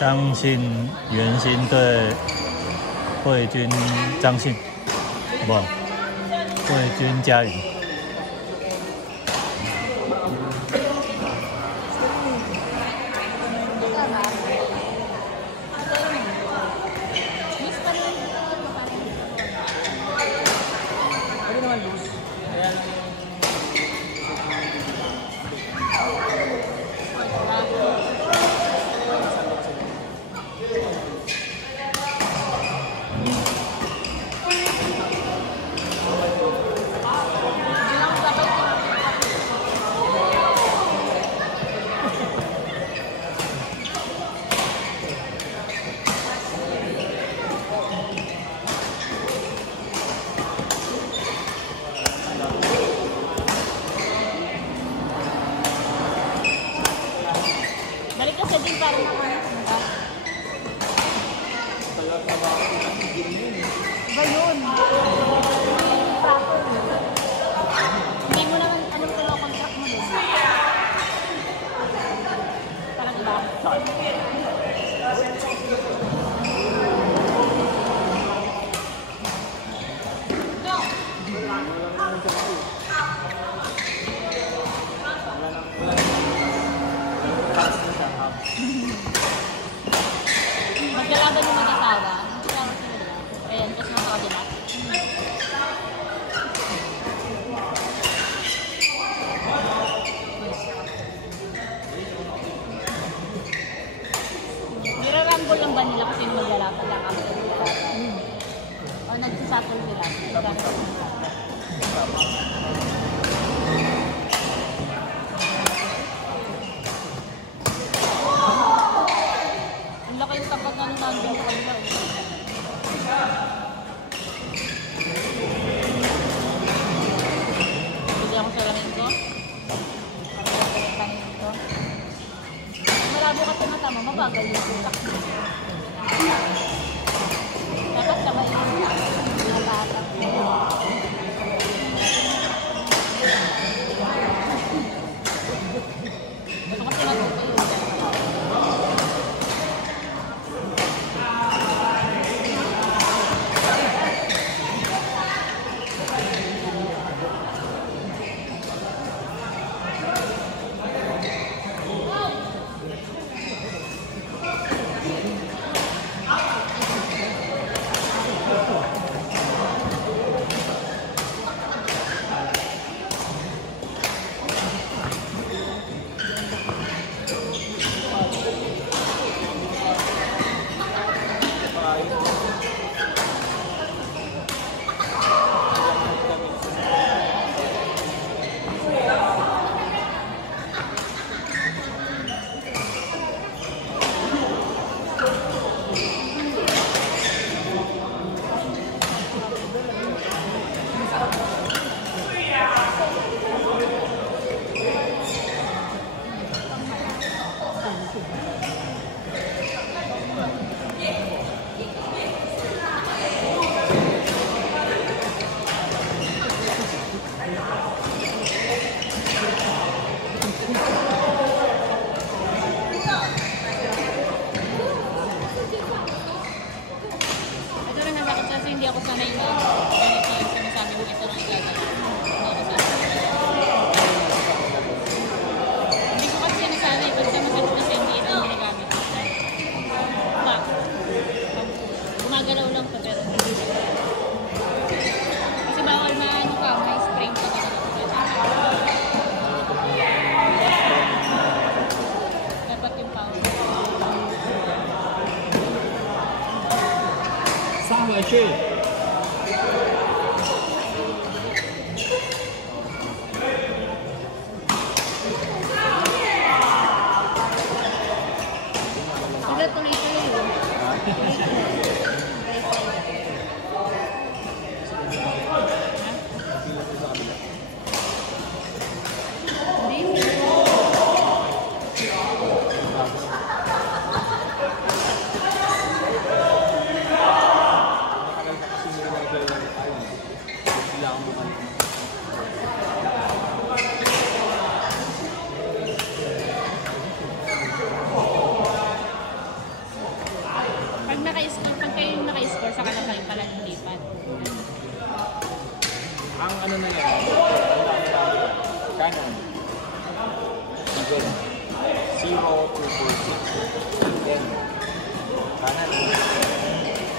张信元心对慧君张信，好不好？慧君嘉玲。Magkalaban yung mag-asawa. Ayan, tapos nasa kabila. Nirarambol lang ba nila kasi maglalaban lang ang o nagsasatol sila? Ang laki yung tapat na nandun sa kanila. Hindi ako salamin ko. Malabo kasi matama, mabagal yung tulak. Dapat sabay yung mga bata. Gusto kasi natuto yun. Hindi ako sanay na ganito yung sinasabi mo ito ng igagawin. Hindi ko kasi sinasanay pag sa masakit kasi hindi ito yung ginagamit. Gumagalaw lang pa pero hindi. Kasi bawal maano ka, may spring pa ka. Dapat yung power. Saan mo siya? Then, kanan.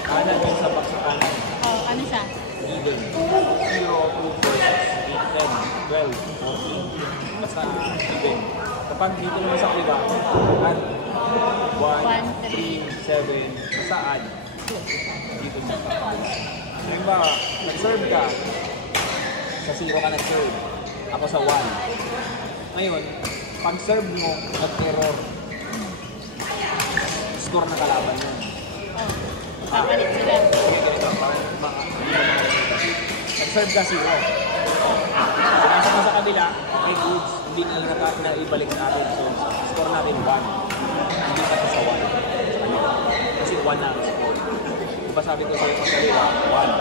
Kanan yung sabak sa kanan. Oh, ano siya? Even. 0, 2, 4, 6, 8, 10, 12, 14. Basta even. Kapag dito naman sa kaliwa, add 1, 3, 7, basta add. Dito na. Ngayon ba, nag-serve ka, sa 0 ka nag-serve. Ako sa 1. Ngayon, pag serve mo, nag-error. Score na kalaban yun. Oh, papalit sila. Okay, ganito. Nag-serve ka 0. Nasa ka sa kabila, okay, goods. Hindi na ibalik sa atin. So, score natin 1. Hindi pa sa 1. Kasi 1 na ang score. Diba sabi ko sa'yo sa kabila, 1.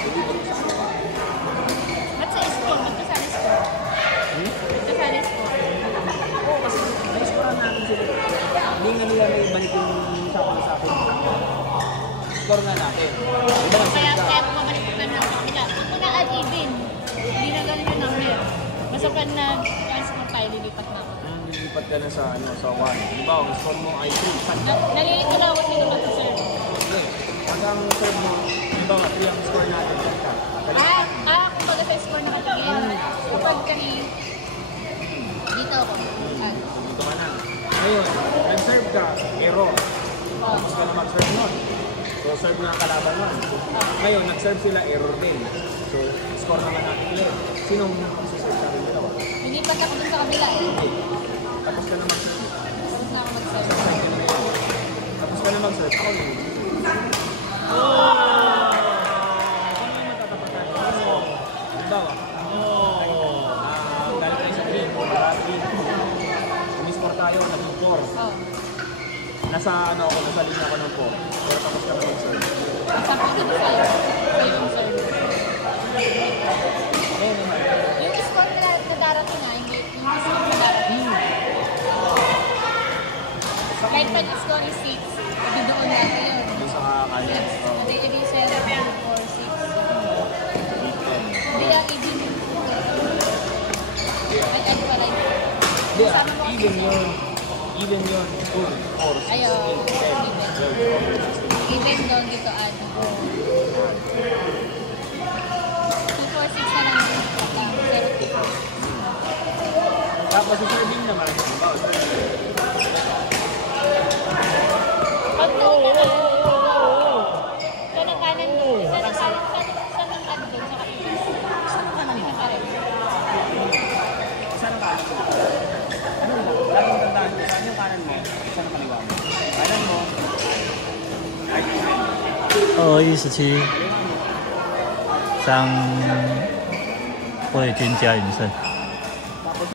Hindi ba sa kaliwa? Ba't sa score? Ba't kasali score? Ba't kasali score? Oo, kasi na-score natin sila. Hindi nga nila na ibalik yung sa akin. Score nga natin. Diba ang Kaya serve ka? bumalik ko na sa kabila. Kung na add even, hindi na ganun yung number. Basta pag nag-score tayo, lilipat na ako. Lilipat ka na sa 1. Diba, ang score mo ay 3. Nalilito lang ako sino mag-serve. Okay. Pag ang serve mo, diba nga 3 ang score natin sa ka. Kung baga sa score nakatingin. Kapag kani, dito ako. Dito ka na. Ngayon, nag-serve ka, error. Tapos ka na mag-serve nun. So, serve na ang kalaban nun. Ngayon, nag-serve sila, error din. So, score naman natin clear. Sinong isi-serve sa akin dalawa? Lilipat ako dun sa kabila eh. Okay. Tapos ka na mag-serve. Tapos na ako mag-serve. Tapos ka na mag-serve. Ako yun. Halimbawa, galing tayo sa green, umiscore tayo, naging 4. Oh. Nasa linya ako ng 4. Pero tapos ka na mag-serve. Sabi ko sa'yo. Sa'yo yung serve. Ngayon naman, Yung score na darating na, yung score na darating. Kahit pag score is 6, hindi doon natin yun. doon sa kanya, Hindi, hindi 7, 4, 6. Hindi ang even. Ay, ano pala yun? Hindi even yun. Even yun. 2, 4, 6, 8, 10, Ayaw. 12, 14, 16. Even doon dito ano. 2, 4, 6 na lang yung lang. 0, 2, 4. Tapos sa serving naman, halimbawa, Pag nauna na, kanang kanan mo. Kanang kanan ano doon, saka ibig. Saan kanan mo? saan ang kanan mo? Laging tandaan ko, saan yung kanan mo? Saan ang kaliwa mo? Kanan mo, right hand. 217将魏军加云胜。